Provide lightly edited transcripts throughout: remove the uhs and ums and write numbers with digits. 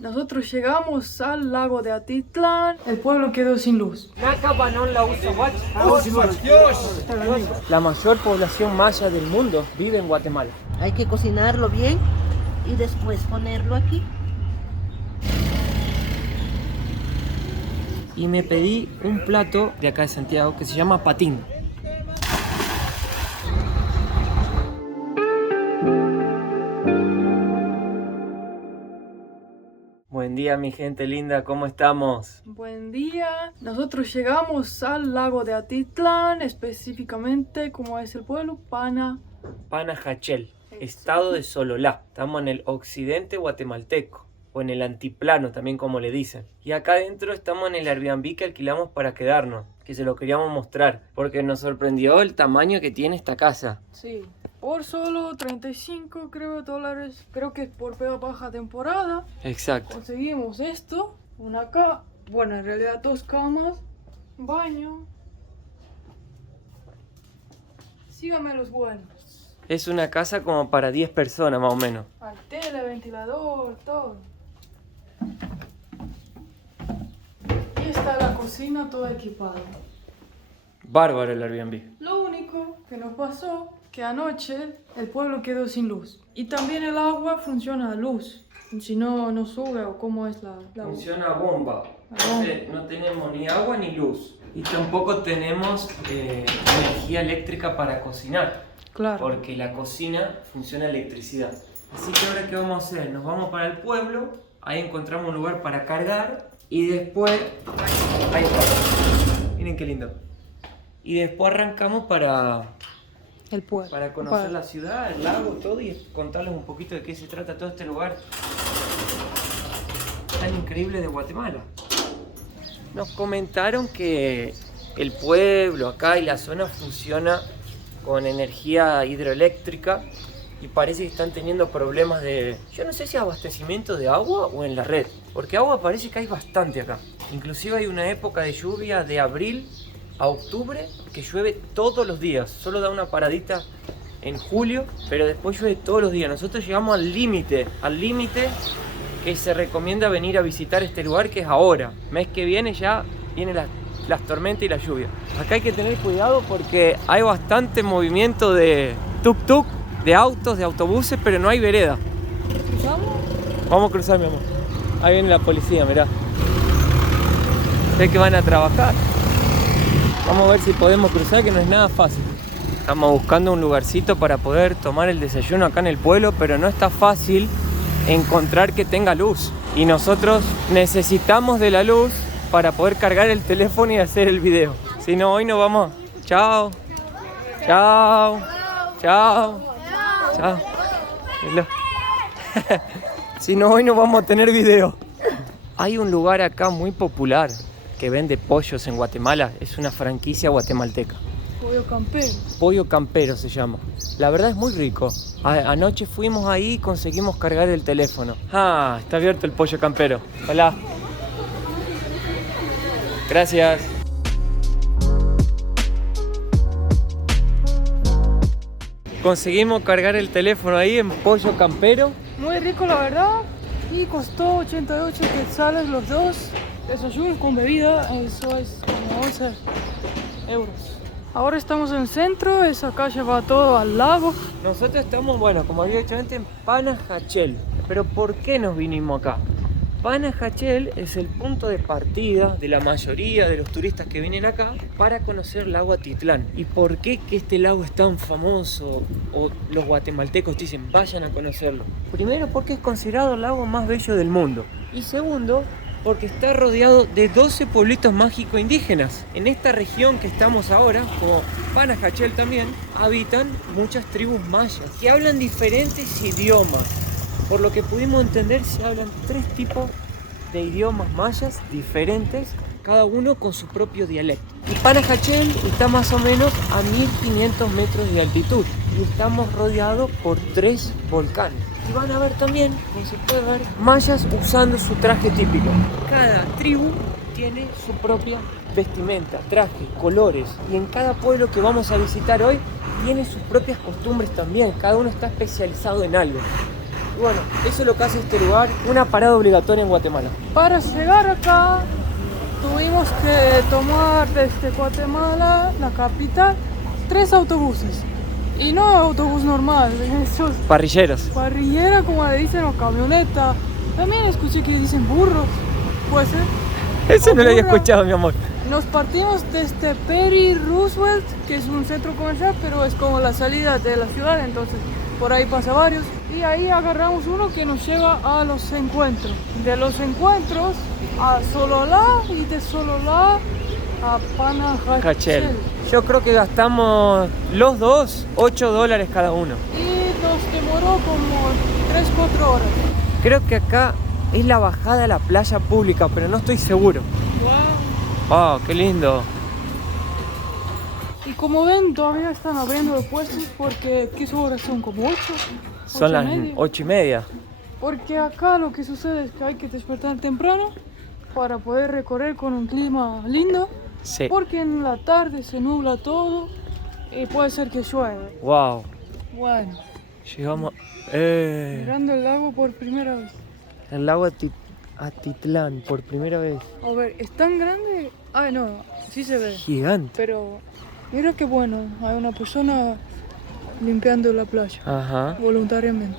Nosotros llegamos al lago de Atitlán, el pueblo quedó sin luz. La mayor población maya del mundo vive en Guatemala. Hay que cocinarlo bien y después ponerlo aquí. Y me pedí un plato de acá de Santiago que se llama patín. Buen día, mi gente linda, ¿cómo estamos? Buen día. Nosotros llegamos al lago de Atitlán, específicamente, como es el pueblo, Panajachel, estado de Sololá. Estamos en el occidente guatemalteco, o en el antiplano también como le dicen. Y acá adentro estamos en el Airbnb que alquilamos para quedarnos, que se lo queríamos mostrar, porque nos sorprendió el tamaño que tiene esta casa. Sí, por solo 35 creo dólares, creo que es por baja temporada. Exacto. Conseguimos esto, una cama, bueno, en realidad 2 camas, baño. Síganme los buenos. Es una casa como para 10 personas más o menos. Hay tele, ventilador, todo. Y está la cocina toda equipada. Bárbaro el Airbnb. Lo único que nos pasó que anoche el pueblo quedó sin luz. Y también el agua funciona a luz. Si no, no sube o cómo es la Funciona a bomba. bomba. No tenemos ni agua ni luz. Y tampoco tenemos energía eléctrica para cocinar. Claro. Porque la cocina funciona a electricidad. Así que ahora, ¿qué vamos a hacer? Nos vamos para el pueblo. Ahí encontramos un lugar para cargar. Y después... Ahí está. Miren qué lindo. Y después arrancamos para El pueblo. conocer la ciudad, el lago, todo, y contarles un poquito de qué se trata todo este lugar tan increíble de Guatemala. Nos comentaron que el pueblo acá y la zona funciona con energía hidroeléctrica y parece que están teniendo problemas de, yo no sé si abastecimiento de agua o en la red, porque agua parece que hay bastante acá. Inclusive hay una época de lluvia de abril a octubre que llueve todos los días, solo da una paradita en julio, pero después llueve todos los días. Nosotros llegamos al límite que se recomienda venir a visitar este lugar, que es ahora. Mes que viene ya vienen las tormentas y la lluvia. Acá hay que tener cuidado porque hay bastante movimiento de tuk-tuk, de autos, de autobuses, pero no hay vereda. ¿Cruzamos? Vamos a cruzar, mi amor. Ahí viene la policía, mirá. Sé que van a trabajar. Vamos a ver si podemos cruzar, que no es nada fácil. Estamos buscando un lugarcito para poder tomar el desayuno acá en el pueblo, pero no está fácil encontrar que tenga luz. Y nosotros necesitamos de la luz para poder cargar el teléfono y hacer el video. Si no, hoy no vamos. Chao. Chao. Chao. Chao. Si no, hoy no vamos a tener video. Hay un lugar acá muy popular que vende pollos en Guatemala. Es una franquicia guatemalteca. Pollo campero. Pollo campero se llama. La verdad es muy rico. Anoche fuimos ahí y conseguimos cargar el teléfono. Ah, está abierto el pollo campero. Hola. Gracias. Conseguimos cargar el teléfono ahí en pollo campero. Muy rico, la verdad. Y costó 88 quetzales los dos. Desayuno con bebida, eso es como 11 euros. Ahora estamos en el centro, esa calle va todo al lago. Nosotros estamos, bueno, como había dicho antes, en Panajachel. Pero ¿por qué nos vinimos acá? Panajachel es el punto de partida de la mayoría de los turistas que vienen acá para conocer el lago Atitlán. ¿Y por qué que este lago es tan famoso? O los guatemaltecos dicen, vayan a conocerlo. Primero, porque es considerado el lago más bello del mundo. Y segundo, porque está rodeado de 12 pueblitos mágicos indígenas. En esta región que estamos ahora, como Panajachel también, habitan muchas tribus mayas que hablan diferentes idiomas. Por lo que pudimos entender, se hablan 3 tipos de idiomas mayas diferentes, cada uno con su propio dialecto. Y Panajachel está más o menos a 1500 metros de altitud y estamos rodeados por 3 volcanes. Y van a ver también, como se puede ver, mayas usando su traje típico. Cada tribu tiene su propia vestimenta, traje, colores. Y en cada pueblo que vamos a visitar hoy tiene sus propias costumbres también. Cada uno está especializado en algo. Y bueno, eso es lo que hace este lugar una parada obligatoria en Guatemala. Para llegar acá tuvimos que tomar desde Guatemala, la capital, 3 autobuses. Y no autobús normal, esos Parrilleros. parrillera como le dicen, o camioneta. También escuché que dicen burros, puede ser. Eso O no lo había burra. escuchado, mi amor. Nos partimos desde Perry Roosevelt, que es un centro comercial, pero es como la salida de la ciudad, entonces por ahí pasa varios. Y ahí agarramos uno que nos lleva a los encuentros. De los encuentros a Sololá y de Sololá a Hachel. Panajachel. Yo creo que gastamos los dos $8 cada uno. Y nos demoró como 3-4 horas. Creo que acá es la bajada a la playa pública, pero no estoy seguro. Wow. ¡Oh, qué lindo! Y como ven, todavía están abriendo los puestos porque ¿qué horas son? ¿Como 8? Son las 8:30. Porque acá lo que sucede es que hay que despertar temprano para poder recorrer con un clima lindo. Sí. Porque en la tarde se nubla todo y puede ser que llueve. ¡Wow! Bueno, Llegamos mirando el lago por primera vez. al lago Atitlán por primera vez. A ver, ¿es tan grande? Ah, no, sí se ve. Gigante. Pero mira qué bueno, hay una persona limpiando la playa Ajá. voluntariamente.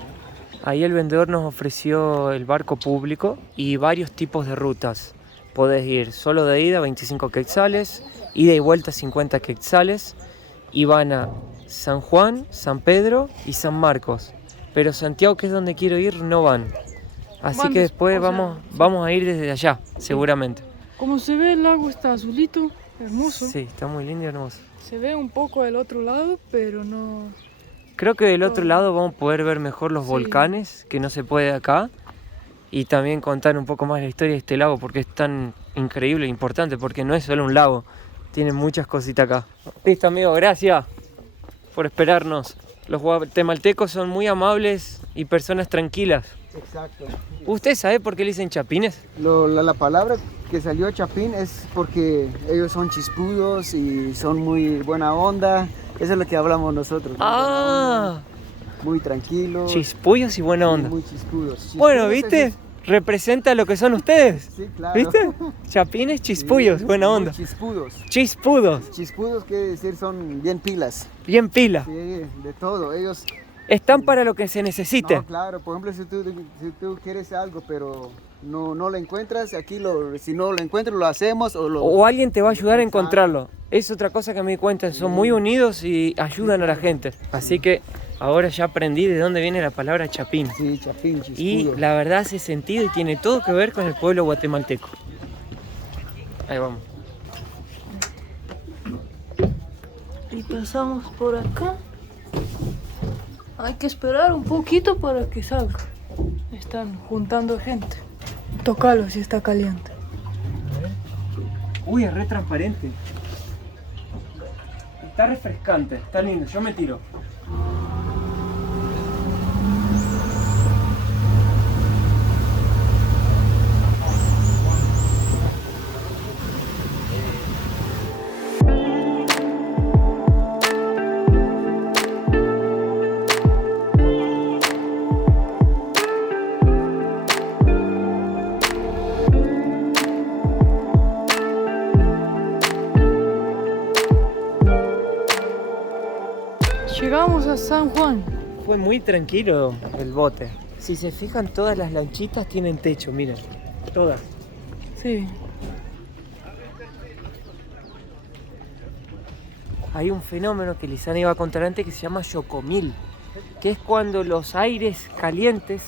Ahí el vendedor nos ofreció el barco público y varios tipos de rutas. Podés ir solo de ida, 25 quetzales, ida y vuelta 50 quetzales, y van a San Juan, San Pedro y San Marcos. Pero Santiago, que es donde quiero ir, no van. Así Van que después o sea, vamos a ir desde allá, seguramente. Como se ve, el lago está azulito, hermoso. Sí, está muy lindo y hermoso. Se ve un poco del otro lado, pero no... Creo que del otro lado vamos a poder ver mejor los Sí. volcanes, que no se puede acá. Y también contar un poco más la historia de este lago, porque es tan increíble e importante, porque no es solo un lago, tiene muchas cositas acá. Listo, amigo, gracias por esperarnos. Los guatemaltecos son muy amables y personas tranquilas. Exacto. ¿Usted sabe por qué le dicen chapines? La palabra que salió chapín es porque ellos son chispudos y son muy buena onda. Eso es lo que hablamos nosotros. ¿no? Ah, Muy tranquilos. chispullos y buena y onda. Muy chispudos. Bueno, Chispudos ¿viste? es- Representa lo que son ustedes. Sí, claro. ¿Viste? Chapines, chispullos, Sí, buena muy onda. Chispudos. Chispudos, Chispudos quiere decir son bien pilas. bien pila. Sí, de todo. Ellos. Están para lo que se necesite. No, claro. Por ejemplo, si tú quieres algo, pero no lo encuentras, aquí si no lo encuentras, lo hacemos O alguien te va a ayudar a encontrarlo. Es otra cosa que me di cuenta, son muy unidos y ayudan a la gente. Así que ahora ya aprendí de dónde viene la palabra chapín. Sí, chapín, chispudo. Y la verdad hace sentido y tiene todo que ver con el pueblo guatemalteco. Ahí vamos. Y pasamos por acá. Hay que esperar un poquito para que salga. Están juntando gente. Tócalo si está caliente. Uy, es re transparente. Está refrescante, está lindo, yo me tiro. Llegamos a San Juan. Fue muy tranquilo el bote. Si se fijan, todas las lanchitas tienen techo, miren. Todas. Sí. Hay un fenómeno que Lisana iba a contar antes que se llama yocomil, que es cuando los aires calientes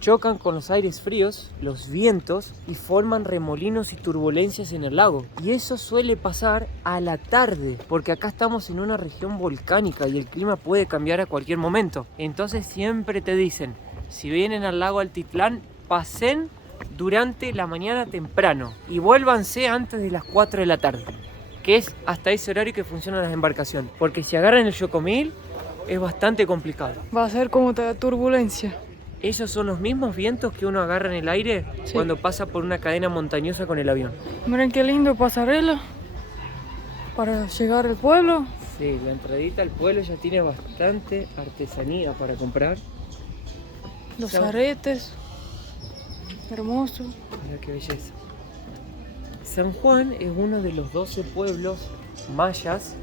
chocan con los aires fríos, los vientos, y forman remolinos y turbulencias en el lago. Y eso suele pasar a la tarde, porque acá estamos en una región volcánica y el clima puede cambiar a cualquier momento. Entonces siempre te dicen, si vienen al lago Altitlán, pasen durante la mañana temprano y vuélvanse antes de las 4 de la tarde, que es hasta ese horario que funcionan las embarcaciones. Porque si agarran el yocomil, es bastante complicado. Va a ser como turbulencia. Esos son los mismos vientos que uno agarra en el aire Sí. cuando pasa por una cadena montañosa con el avión. Miren qué lindo pasarela para llegar al pueblo. Sí, la entradita al pueblo ya tiene bastante artesanía para comprar. Los San- aretes. Hermoso. Mira qué belleza. San Juan es uno de los 12 pueblos mayas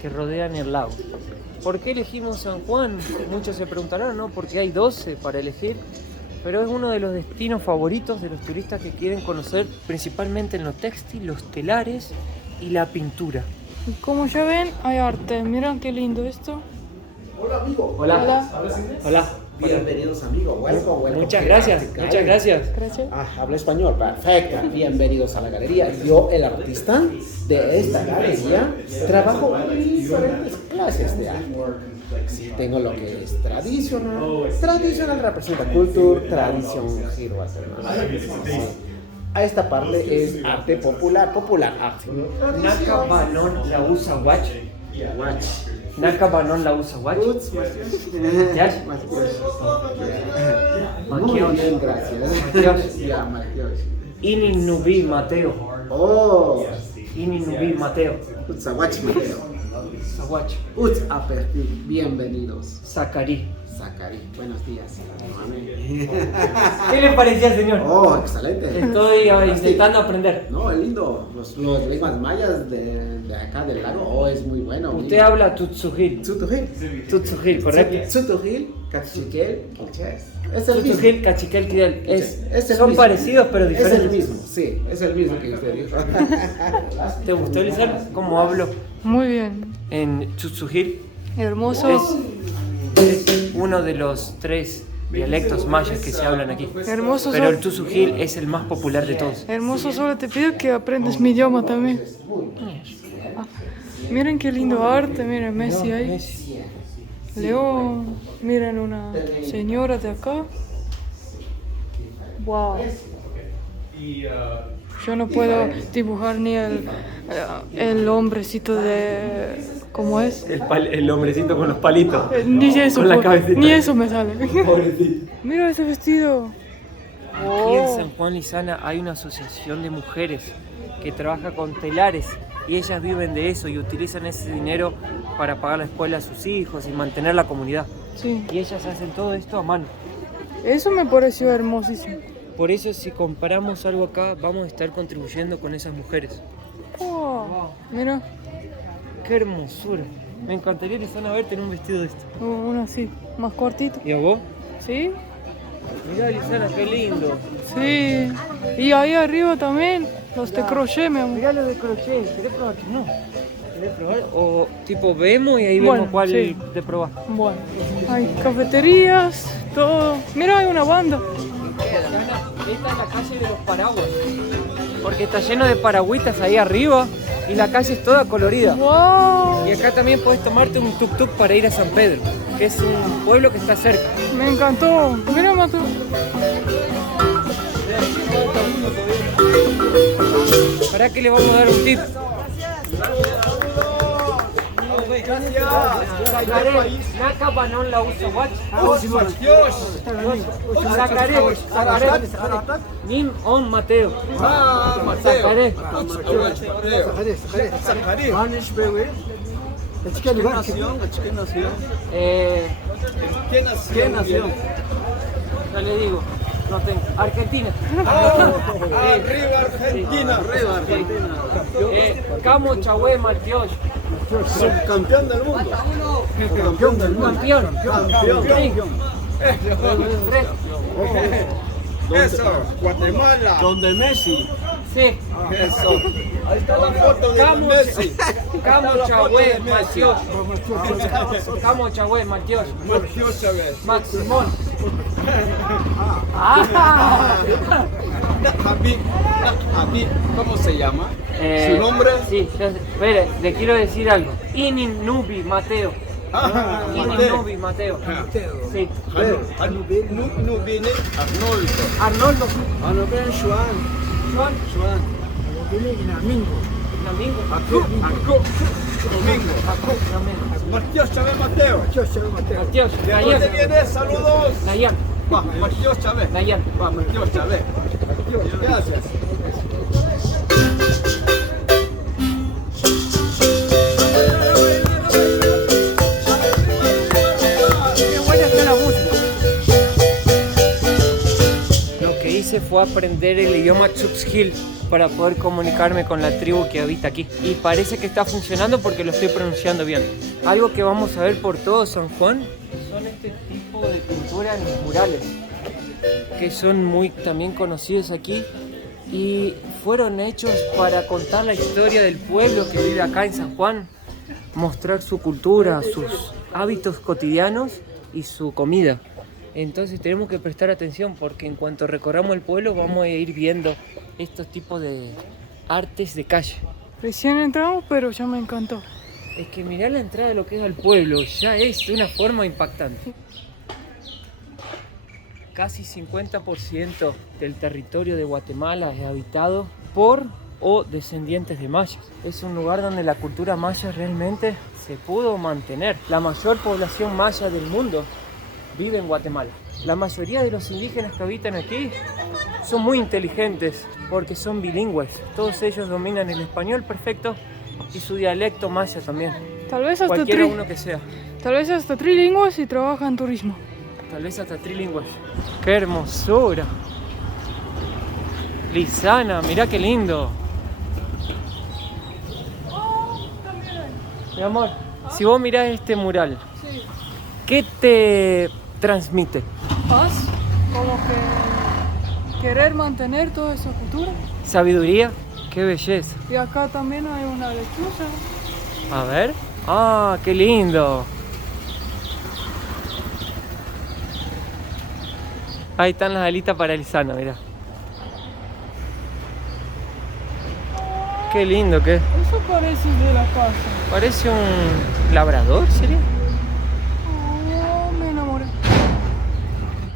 que rodean el lago. ¿Por qué elegimos San Juan? Muchos se preguntarán, ¿no? Porque hay 12 para elegir, pero es uno de los destinos favoritos de los turistas que quieren conocer principalmente en lo textil, los telares y la pintura. Y como ya ven, hay arte. Miren qué lindo esto. Hola amigo. Hola. Hola. Bienvenidos amigo. Welcome. Muchas gracias, muchas gracias. Gracias. Habla español, perfecto. Bienvenidos a la galería. Yo, el artista de esta galería, trabajo en diferentes clases de arte. Tengo lo que es tradicional representa cultura, tradición, giro alternativa. A esta parte es arte popular arte. Naka banon la usa watch. Naka banon la usa watch. ¿Ya? Muy bien, gracias. Ya, Mateos. Ini nubi Mateo. Oh, Ini nubi Mateo. Utsawach Mateo. Sawach. Uts Aperti, bienvenidos. Sakari. Zacari, buenos días. ¿Qué le parecía, señor? Oh, excelente. Estoy intentando aprender. No, es lindo. Los lenguas mayas de acá del lago, oh, es muy bueno. Usted habla Tutsujil. Tsutujil. Tutsujil, ¿correcto? Tsutujil, Cachiquel, Quichés. Es el mismo. Tutsujil, Cachiquel, Kidal. Es el Son mismo. parecidos pero Es el diferentes. mismo, sí, es el mismo que usted dijo. ¿Te gustó, Elizabeth? ¿Cómo hablo Muy bien. en Tutsujil? Hermoso. Es uno de los 3 dialectos mayas que se hablan aquí. Hermoso. Pero el Tutsujil es el más popular de todos. Hermoso, solo te pido que aprendas mi idioma también. Ah, miren qué lindo arte, miren Messi ahí. León, miren una señora de acá. Wow. Yo no puedo dibujar ni el hombrecito de... ¿Cómo es? El hombrecito con los palitos. Ni eso, Con la cabecita. ni eso me sale. Pobrecito. Mira ese vestido. Aquí en San Juan Lizana hay una asociación de mujeres que trabaja con telares y ellas viven de eso y utilizan ese dinero para pagar la escuela a sus hijos y mantener la comunidad. Sí, Y ellas hacen todo esto a mano. eso me pareció hermosísimo. Por eso si comparamos algo acá, vamos a estar contribuyendo con esas mujeres. Oh, mira, ¡Qué hermosura! Me encantaría, Lizana, verte en un vestido de esto. uno así, más cortito. ¿Y a vos? ¿Sí? Mirá, Lizana, qué lindo. Sí. Y ahí arriba también, los de crochet, mi amor. Mirá lo de crochet, ¿querés probar? No. ¿Querés probar? O tipo vemos y ahí Bueno, vemos cuál sí. de probar. Bueno, hay cafeterías, todo. Mira, hay una banda. Esta es la calle de los paraguas. Porque está lleno de paragüitas ahí arriba y la calle es toda colorida. ¡Wow! Y acá también puedes tomarte un tuk-tuk para ir a San Pedro, que es un pueblo que está cerca. Me encantó. Mira, Matu. ¿Para qué le vamos a dar un tip? Naka banon la usa watch. Sacaré. Nim on Mateo. Sacaré. ¿Qué nación? Ya le digo, no tengo. Argentina. Arriba Argentina. Arriba Argentina. Camo Chahue Maltioch. Subcampeón del mundo. Subcampeón del mundo. Campeón. Campeón. Tres. Eso, Guatemala. Donde Messi. Sí. Eso. Ahí está la foto de Messi. Camo Chahue Maltioch. Camo Chahue Maltioch. Sergio Chávez. Max Simón. Nakhabib, ¿cómo se llama? ¿Su nombre? Sí, ya sé. Espere, le quiero decir algo. Inin Nubi Mateo. Inin Nubi Mateo. Sí. Nubine Arnoldo. Arnoldo. Arnoldo Juan. Juan. Domingo. Domingo. Martíos Chávez Mateo. Mateo. ¿De dónde vienes? Saludos. Nayan. Va, Martíos Chávez. Nayan. Va, Martíos Chávez. Gracias. Qué buena está la música. fue aprender el idioma Tzotzil para poder comunicarme con la tribu que habita aquí. Y parece que está funcionando porque lo estoy pronunciando bien. Algo que vamos a ver por todo San Juan son este tipo de pintura en los murales, que son muy también conocidos aquí y fueron hechos para contar la historia del pueblo que vive acá en San Juan, mostrar su cultura, sus hábitos cotidianos y su comida. Entonces tenemos que prestar atención porque en cuanto recorramos el pueblo vamos a ir viendo estos tipos de artes de calle. Recién entramos, pero ya me encantó. Es que mirar la entrada de lo que es al pueblo ya es de una forma impactante. Casi 50% del territorio de Guatemala es habitado por o descendientes de mayas. Es un lugar donde la cultura maya realmente se pudo mantener. La mayor población maya del mundo vive en Guatemala. La mayoría de los indígenas que habitan aquí son muy inteligentes porque son bilingües. Todos ellos dominan el español perfecto y su dialecto maya también. Tal vez hasta Cualquiera uno que sea. Tal vez hasta trilingües y trabaja en turismo. Tal vez hasta trilingües. ¡Qué hermosura! Lizana, mirá qué lindo. Mi amor, si vos mirás este mural, Sí. ¿qué te transmite? Paz, como que querer mantener toda esa cultura. ¿Sabiduría? ¡Qué belleza! Y acá también hay una lechuza. A ver. ¡Ah, qué lindo! Ahí están las alitas para Lizana, mirá. Qué lindo que es. Eso parece de la casa. Parece un labrador, ¿sería? Oh, me enamoré.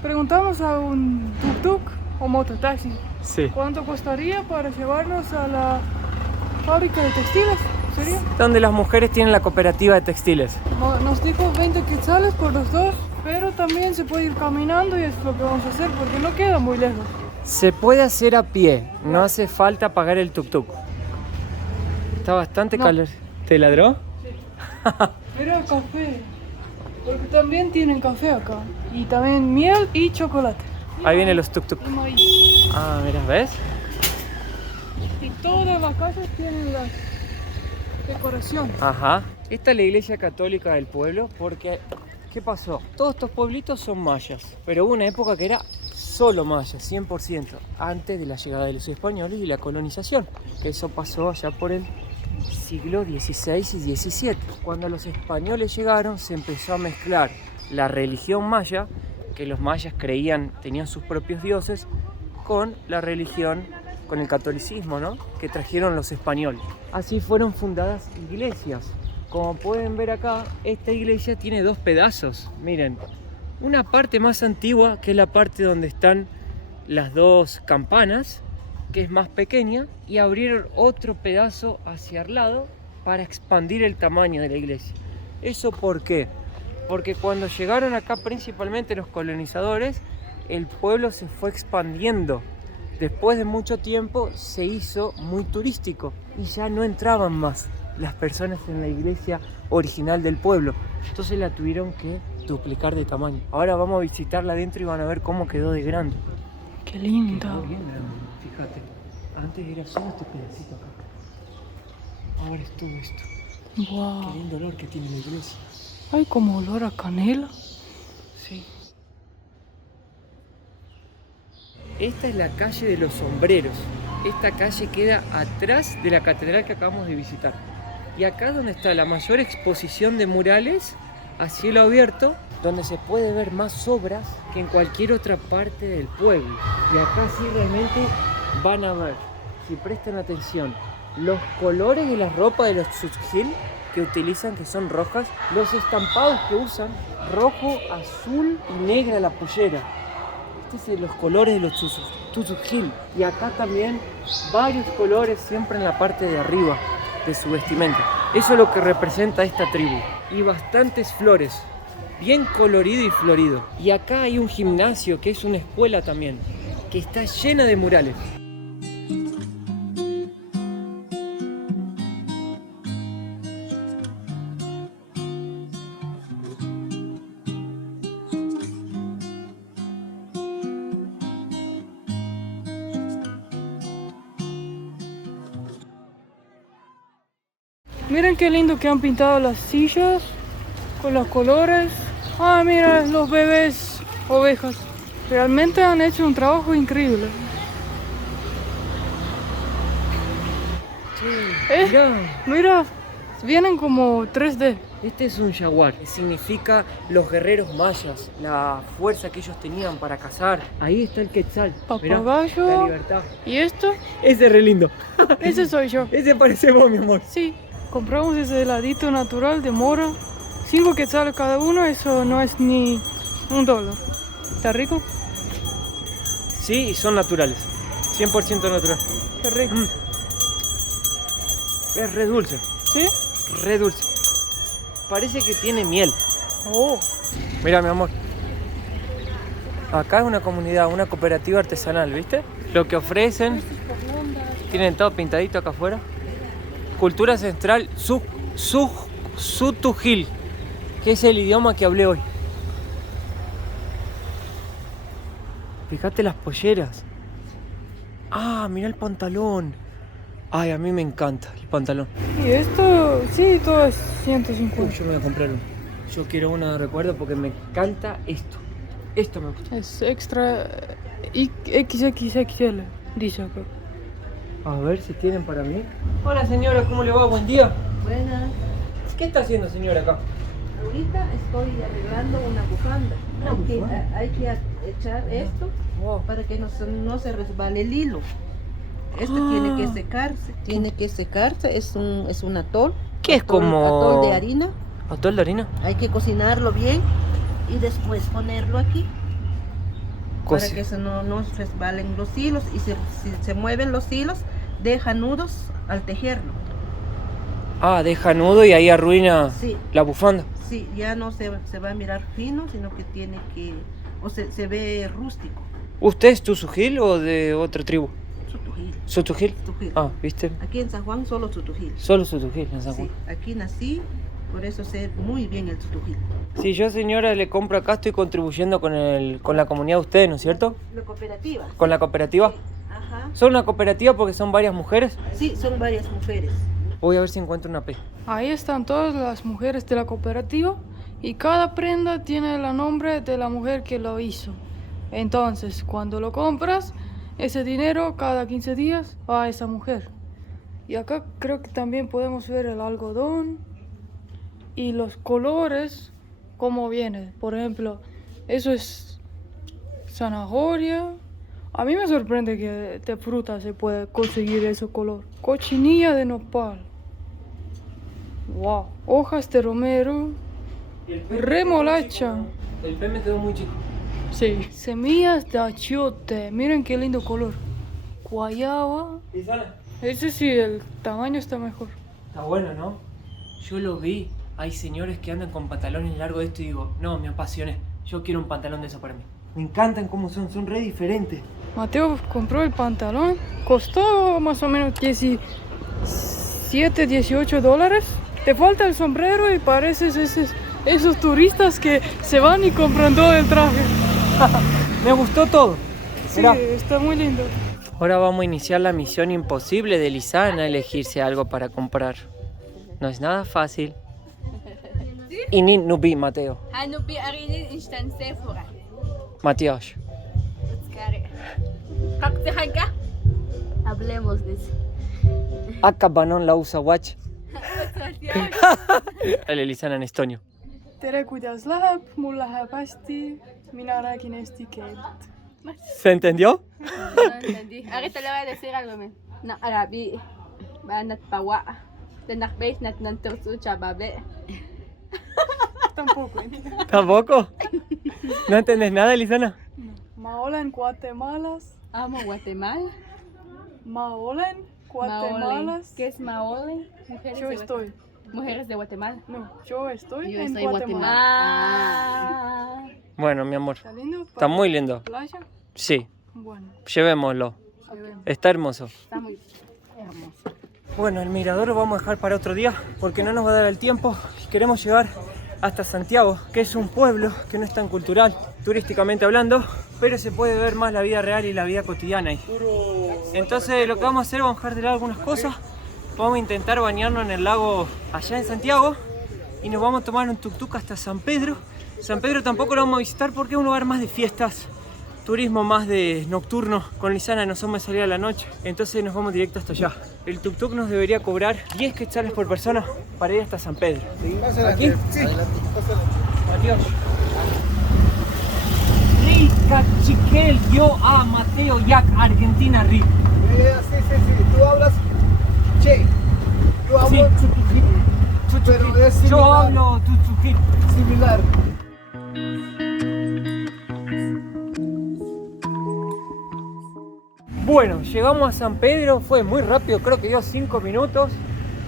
Preguntamos a un tuk-tuk o mototaxi Sí. cuánto costaría para llevarnos a la fábrica de textiles. ¿Sería? Donde las mujeres tienen la cooperativa de textiles. Nos dijo 20 quetzales por los dos, pero también se puede ir caminando y es lo que vamos a hacer porque no queda muy lejos. Se puede hacer a pie, no hace falta pagar el tuk-tuk. Está bastante No. calor. ¿Te ladró? Era café, porque también tienen café acá. Y también miel y chocolate. Ahí vienen los tuk-tuk. Y maíz. Ah, mira, ¿ves? Y todas las casas tienen la decoración. Ajá. Esta es la iglesia católica del pueblo porque, ¿qué pasó? Todos estos pueblitos son mayas, pero hubo una época que era solo mayas, 100%, antes de la llegada de los españoles y la colonización. Eso pasó allá por el siglo XVI y XVII. Cuando los españoles llegaron se empezó a mezclar la religión maya, que los mayas creían, tenían sus propios dioses, con la religión, con el catolicismo, ¿no?, que trajeron los españoles. Así fueron fundadas iglesias. Como pueden ver acá, esta iglesia tiene dos pedazos. Miren, una parte más antigua, que es la parte donde están las dos campanas, que es más pequeña, y abrieron otro pedazo hacia el lado para expandir el tamaño de la iglesia. ¿Eso por qué? Porque cuando llegaron acá principalmente los colonizadores, el pueblo se fue expandiendo. Después de mucho tiempo se hizo muy turístico y ya no entraban más las personas en la iglesia original del pueblo. Entonces la tuvieron que duplicar de tamaño. Ahora vamos a visitarla adentro y van a ver cómo quedó de grande. Qué linda. Quedó bien grande, fíjate. Antes era solo este pedacito acá. Ahora es todo esto. Qué Wow. lindo olor que tiene la iglesia. Hay como olor a canela. Sí. Esta es la calle de los sombreros. Esta calle queda atrás de la catedral que acabamos de visitar. Y acá es donde está la mayor exposición de murales a cielo abierto, donde se puede ver más obras que en cualquier otra parte del pueblo. Y acá sí realmente van a ver, si prestan atención, los colores de la ropa de los tzotzil que utilizan, que son rojas, los estampados que usan, rojo, azul y negra la pollera. Estos son los colores de los tzotzil. Y acá también varios colores siempre en la parte de arriba de su vestimenta. Eso es lo que representa esta tribu. Y bastantes flores, bien colorido y florido. Y acá hay un gimnasio que es una escuela también, que está llena de murales. Miren qué lindo que han pintado las sillas con los colores. Ah, mira, los bebés ovejas. Realmente han hecho un trabajo increíble. Mira, vienen como 3D. Este es un jaguar, que significa los guerreros mayas, la fuerza que ellos tenían para cazar. Ahí está el quetzal. Mirá, Papagayo. la libertad. ¿Y esto? Ese es re lindo. Ese soy yo. Ese parece vos, mi amor. Sí, compramos ese heladito natural de mora. 5 quetzales cada uno, eso no es ni $1. ¿Está rico? Sí, y son naturales. 100% natural. Qué rico. Es re dulce, ¿Sí? re dulce. Parece que tiene miel. Oh, Mira, mi amor. Acá es una comunidad, una cooperativa artesanal, ¿viste? Lo que ofrecen, tienen todo pintadito acá afuera. Cultura ancestral Sotujil, que es el idioma que hablé hoy. Fíjate las polleras. Ah, mira el pantalón. Ay, a mí me encanta el pantalón. y esto, sí, todo es 150. Yo me voy a comprar uno. Yo quiero uno de recuerdo porque me encanta esto. Esto me gusta. Es extra XXXL, dice acá. A ver si tienen para mí. Hola señora, ¿cómo le va? Buen día. Buenas. ¿Qué está haciendo señora acá? Ahorita estoy arreglando una bufanda. Hay que echar esto Wow. para que no se resbale el hilo. Esto tiene que secarse. Tiene que secarse. Es un atol. ¿Qué es como...? Atol de harina. ¿Atol de harina? Hay que cocinarlo bien y después ponerlo aquí. Para que no resbalen los hilos. Y si se mueven los hilos, deja nudos al tejerlo. Ah, deja nudo y ahí arruina Sí. la bufanda. Sí, ya no se va a mirar fino, sino que tiene que... O se ve rústico. ¿Usted es Tusujil o de otra tribu? Sotujil. ¿Sotujil? Sotujil. Ah, ¿viste? Aquí en San Juan solo Sotujil. Solo Sotujil en San Juan. Sí, aquí nací, por eso sé muy bien el Sotujil. Si yo señora le compro acá, estoy contribuyendo con la comunidad de ustedes, ¿no es cierto? La cooperativa. ¿Con la cooperativa? Ajá. ¿Son una cooperativa porque son varias mujeres? Sí, son varias mujeres. Voy a ver si encuentro una P. Ahí están todas las mujeres de la cooperativa y cada prenda tiene el nombre de la mujer que lo hizo. Entonces, cuando lo compras, ese dinero cada 15 días va a esa mujer. Y acá creo que también podemos ver el algodón y los colores, cómo viene. Por ejemplo, eso es zanahoria. A mí me sorprende que de fruta se puede conseguir ese color. Cochinilla de nopal. Wow. Hojas de romero. Remolacha. El P me quedó muy chico. Sí. Semillas de achiote. Miren qué lindo color. Guayaba. ¿Y Sana? Ese sí, el tamaño está mejor. Está bueno, ¿no? Yo lo vi. Hay señores que andan con pantalones largos de esto y digo, no, me apasioné. Yo quiero un pantalón de eso para mí. Me encantan cómo son re diferentes. Mateo compró el pantalón. Costó más o menos 17, 18 dólares. Te falta el sombrero y pareces esos turistas que se van y compran todo el traje. Me gustó todo. Sí, Mirá. está muy lindo. Ahora vamos a iniciar la misión imposible de Lisana, elegirse algo para comprar. No es nada fácil. Y ni nubi, Mateo. Hanupi arinin instante fura. Matías. Skare. Kaktehanka. Hablemos de eso. Acabanon la usa watch. Dale, Lisana en estonio. Tere kuidas läheb, mul läheb hästi, mina räägin eesti keelt. ¿Se entendió? No entendí. Ahorita le voy a decir algo. Na arabi. Banat pawa. Tenakbeis nat nantursu chababe. Tampoco entiendo. ¿Tampoco? ¿No entendés nada, Lisana? Ma olen Guatemalas. Amo Guatemala. Ma olen Guatemalas. ¿Qué es Maole? Mujeres Yo de estoy. Mujeres de Guatemala. No, yo estoy Yo en estoy en Guatemala. Ah. Bueno, mi amor. ¿Está lindo? Está muy lindo. ¿Playa? Sí, Bueno. llevémoslo. Está hermoso. Está muy hermoso. Bueno, el mirador lo vamos a dejar para otro día porque no nos va a dar el tiempo. Queremos llegar hasta Santiago, que es un pueblo que no es tan cultural, turísticamente hablando, pero se puede ver más la vida real y la vida cotidiana ahí. Entonces lo que vamos a hacer, vamos a dejar de lado algunas cosas Vamos a intentar bañarnos en el lago allá en Santiago y nos vamos a tomar un tuk-tuk hasta San Pedro. San Pedro tampoco lo vamos a visitar porque es un lugar más de fiestas, turismo más de nocturno. Con Lisana no somos salir a la noche, entonces nos vamos directo hasta allá. El tuk-tuk nos debería cobrar 10 quetzales por persona para ir hasta San Pedro. ¿Aquí? Sí. Adiós. Rica Chiquel, yo a Mateo Yac, Argentina, Rick. Sí. Tú hablas che. Yo hablo chutuquit. Pero es similar. Yo hablo tutuquit. Similar. Bueno, llegamos a San Pedro, fue muy rápido, creo que dio 5 minutos.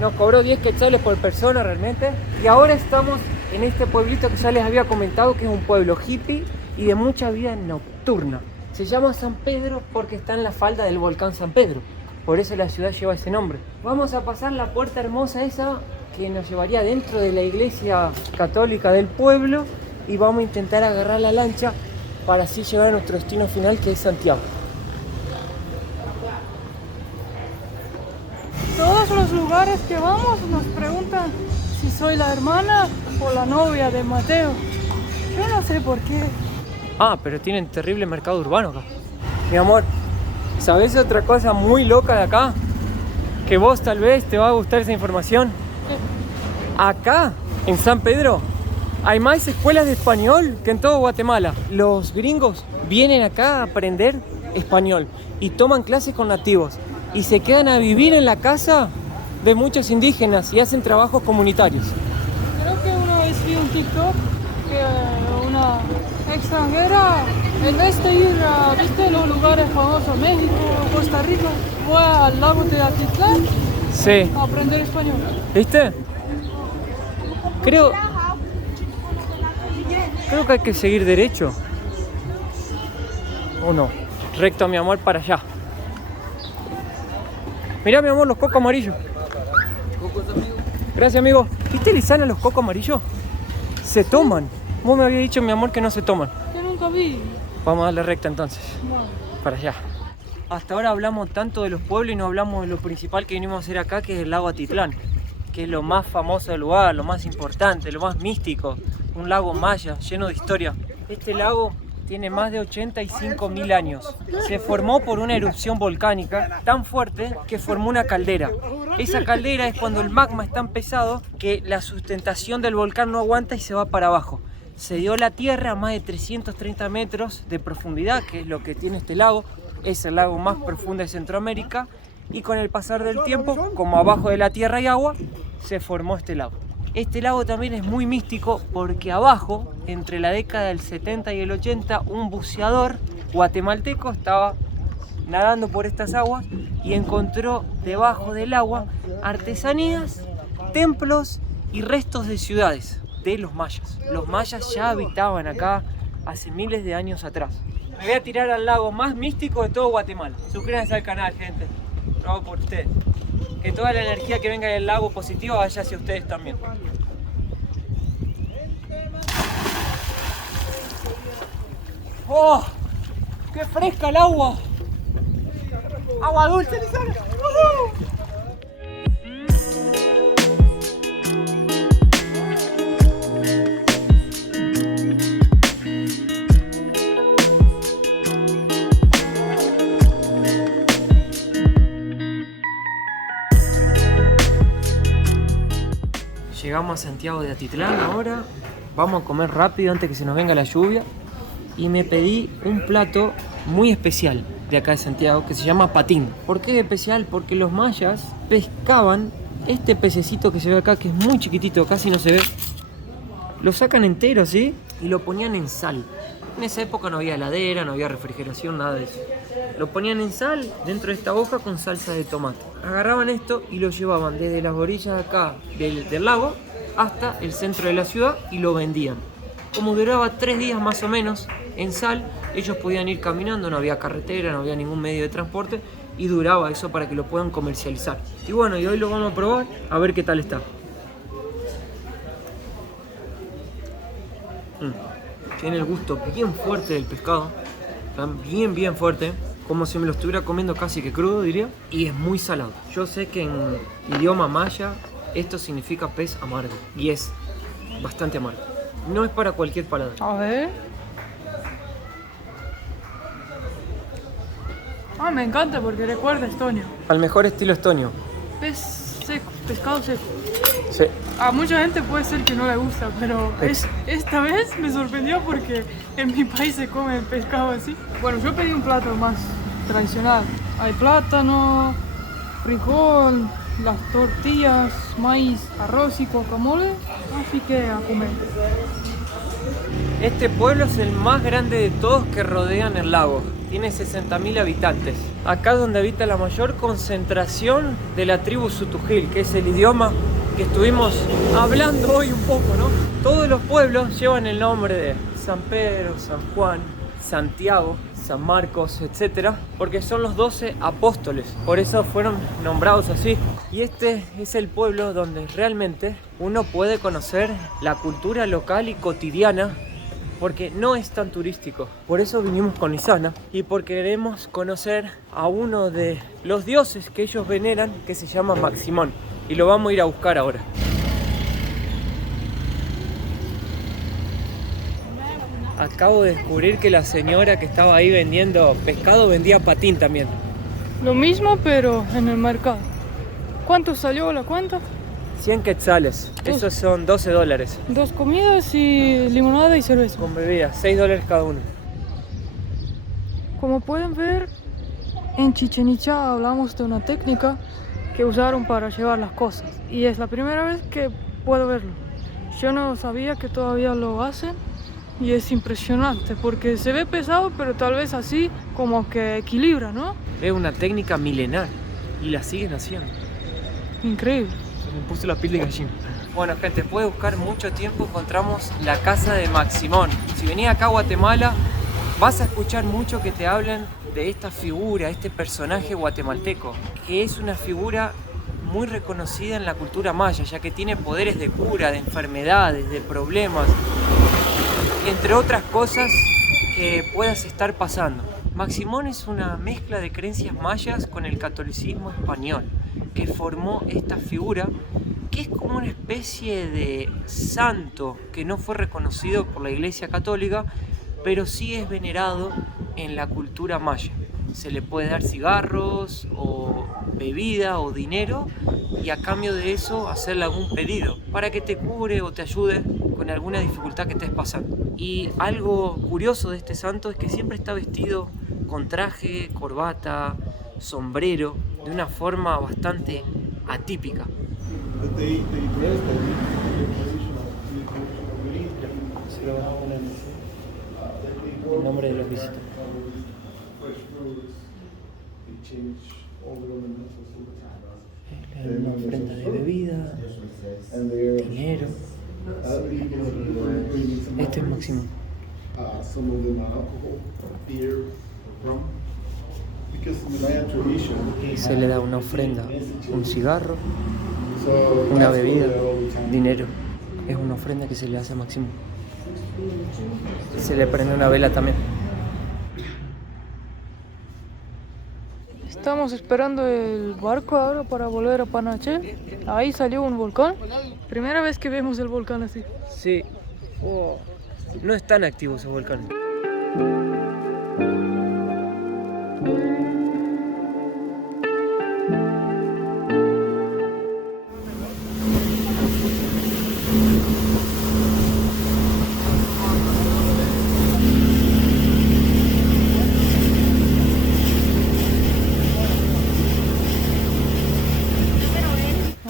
Nos cobró 10 quetzales por persona realmente. Y ahora estamos en este pueblito que ya les había comentado, que es un pueblo hippie y de mucha vida nocturna. Se llama San Pedro porque está en la falda del volcán San Pedro. Por eso la ciudad lleva ese nombre. Vamos a pasar la puerta hermosa esa que nos llevaría dentro de la iglesia católica del pueblo. Y vamos a intentar agarrar la lancha para así llegar a nuestro destino final, que es Santiago. Todos los lugares que vamos nos preguntan si soy la hermana o la novia de Mateo. Yo no sé por qué. Ah, pero tienen terrible mercado urbano acá. Mi amor, ¿sabes otra cosa muy loca de acá? Que vos tal vez te va a gustar esa información. Acá, en San Pedro, hay más escuelas de español que en todo Guatemala. Los gringos vienen acá a aprender español y toman clases con nativos. Y se quedan a vivir en la casa de muchos indígenas y hacen trabajos comunitarios. Creo que una vez vi un TikTok que una extranjera, en vez de ir a ¿viste los lugares famosos, México, Costa Rica, fue al lago de Atitlán Sí. a aprender español. ¿Viste? Creo que hay que seguir derecho. ¿O no? Recto, mi amor, para allá. Mirá, mi amor, los cocos amarillos. Gracias, amigo. ¿Viste, Lisana, los cocos amarillos? Se toman. Vos me habías dicho, mi amor, que no se toman. Yo nunca vi. Vamos a darle recta entonces. Bueno. Para allá. Hasta ahora hablamos tanto de los pueblos y no hablamos de lo principal que vinimos a hacer acá, que es el lago Atitlán, que es lo más famoso del lugar, lo más importante, lo más místico. Un lago maya, lleno de historia. Este lago tiene más de 85.000 años. Se formó por una erupción volcánica tan fuerte que formó una caldera. Esa caldera es cuando el magma es tan pesado que la sustentación del volcán no aguanta y se va para abajo. Se dio la tierra a más de 330 metros de profundidad, que es lo que tiene este lago. Es el lago más profundo de Centroamérica. Y con el pasar del tiempo, como abajo de la tierra hay agua, se formó este lago. Este lago también es muy místico porque abajo, entre la década del 70 y el 80, un buceador guatemalteco estaba nadando por estas aguas y encontró debajo del agua artesanías, templos y restos de ciudades de los mayas. Los mayas ya habitaban acá hace miles de años atrás. Me voy a tirar al lago más místico de todo Guatemala. Suscríbanse al canal, gente. Lo hago por ustedes. Que toda la energía que venga del lago positiva vaya hacia ustedes también. ¡Oh! ¡Qué fresca el agua! ¡Agua dulce, Lisana! Llegamos a Santiago de Atitlán ahora. Vamos a comer rápido antes que se nos venga la lluvia. Y me pedí un plato muy especial de acá de Santiago que se llama patín. ¿Por qué especial? Porque los mayas pescaban este pececito que se ve acá, que es muy chiquitito, casi no se ve. Lo sacan entero, ¿sí? Y lo ponían en sal. En esa época no había heladera, no había refrigeración, nada de eso. Lo ponían en sal dentro de esta hoja con salsa de tomate. Agarraban esto y lo llevaban desde las orillas de acá del lago hasta el centro de la ciudad y lo vendían. Como duraba 3 días más o menos en sal, ellos podían ir caminando, no había carretera, no había ningún medio de transporte y duraba eso para que lo puedan comercializar. Y bueno, y hoy lo vamos a probar a ver qué tal está. Tiene el gusto bien fuerte del pescado, está bien fuerte. como si me lo estuviera comiendo casi que crudo, diría. Y es muy salado. Yo sé que en idioma maya esto significa pez amargo. Y es bastante amargo. No es para cualquier paladar. A ver. Ah, me encanta porque recuerda estonio. Al mejor estilo estonio. Pez seco, pescado seco. Sí. A mucha gente puede ser que no le gusta, pero esta vez me sorprendió porque en mi país se come pescado así. Bueno, yo pedí un plato más tradicional. Hay plátano, frijol, las tortillas, maíz, arroz y guacamole. Así que a comer. Este pueblo es el más grande de todos que rodean el lago. Tiene 60.000 habitantes. Acá es donde habita la mayor concentración de la tribu Sotujil, que es el idioma que estuvimos hablando hoy un poco, ¿no? Todos los pueblos llevan el nombre de San Pedro, San Juan, Santiago, San Marcos, etc. Porque son los 12 apóstoles. Por eso fueron nombrados así. Y este es el pueblo donde realmente uno puede conocer la cultura local y cotidiana, porque no es tan turístico. Por eso vinimos con Isana y porque queremos conocer a uno de los dioses que ellos veneran, que se llama Maximón, y lo vamos a ir a buscar ahora. Acabo de descubrir que la señora que estaba ahí vendiendo pescado vendía patín también. Lo mismo pero en el mercado. ¿Cuánto salió la cuenta? 100 quetzales, esos son $12. 2 comidas y limonada y cerveza. Con bebida, $6 cada uno. Como pueden ver, en Chichén Itzá hablamos de una técnica que usaron para llevar las cosas. Y es la primera vez que puedo verlo. Yo no sabía que todavía lo hacen y es impresionante porque se ve pesado, pero tal vez así como que equilibra, ¿no? Es una técnica milenar y la siguen haciendo. Increíble. Me puse la piel de gallina. Bueno, gente, después de buscar mucho tiempo encontramos la casa de Maximón. Si venís acá a Guatemala, vas a escuchar mucho que te hablen de esta figura, este personaje guatemalteco, que es una figura muy reconocida en la cultura maya, ya que tiene poderes de cura, de enfermedades, de problemas, entre otras cosas que puedas estar pasando. Maximón es una mezcla de creencias mayas con el catolicismo español, que formó esta figura que es como una especie de santo que no fue reconocido por la Iglesia Católica, pero sí es venerado en la cultura maya. Se le puede dar cigarros o bebida o dinero y a cambio de eso hacerle algún pedido para que te cure o te ayude con alguna dificultad que estés pasando. Y algo curioso de este santo es que siempre está vestido con traje, corbata, sombrero, de una forma bastante atípica. Se lo vamos a poner el nombre de los visitantes. Una ofrenda de bebida, dinero. Este es Maximón. Se le da una ofrenda, un cigarro, una bebida, dinero. Es una ofrenda que se le hace a Maximón. Se le prende una vela también. Estamos esperando el barco ahora para volver a Panajachel. Ahí salió un volcán. Primera vez que vemos el volcán así. Sí. Oh. No es tan activo ese volcán.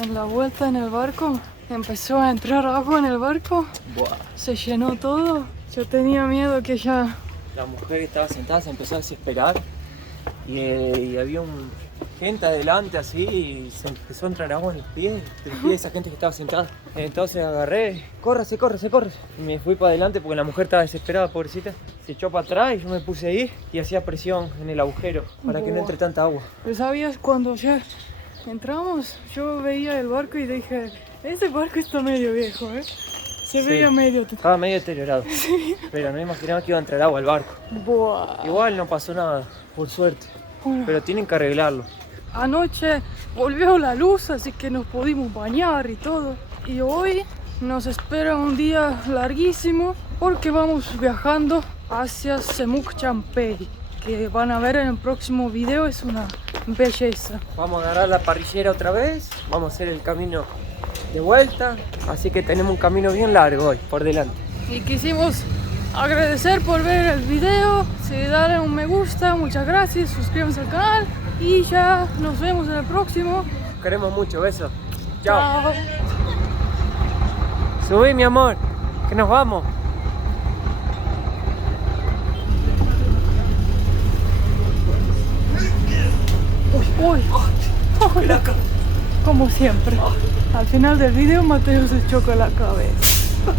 En la vuelta en el barco empezó a entrar agua en el barco. Buah. Se llenó todo. Yo tenía miedo que ya... La mujer que estaba sentada se empezó a desesperar y había gente adelante así y se empezó a entrar agua en los pies de esa gente que estaba sentada. Entonces agarré, córrese. Y me fui para adelante porque la mujer estaba desesperada, pobrecita. Se echó para atrás y yo me puse ahí y hacía presión en el agujero para que no entre tanta agua. Pero sabías, cuando ya entramos, yo veía el barco y dije, ese barco está medio viejo, ¿eh? Se Sí. veía medio... Estaba medio deteriorado. Pero no imaginaba que iba a entrar agua al barco. Buah. Igual no pasó nada, por suerte. Bueno, Pero tienen que arreglarlo. anoche volvió la luz, así que nos pudimos bañar y todo. Y hoy nos espera un día larguísimo porque vamos viajando hacia Semuc Champey, que van a ver en el próximo video, es una belleza. Vamos a agarrar la parrillera otra vez. Vamos a hacer el camino de vuelta. Así que tenemos un camino bien largo hoy, por delante. Y quisimos agradecer por ver el video, si dale un me gusta, muchas gracias, suscríbanse al canal y ya nos vemos en el próximo. Los queremos mucho, besos. Chao. Chao. Subí, mi amor, que nos vamos. Uy, como siempre, al final del video Mateo se choca la cabeza.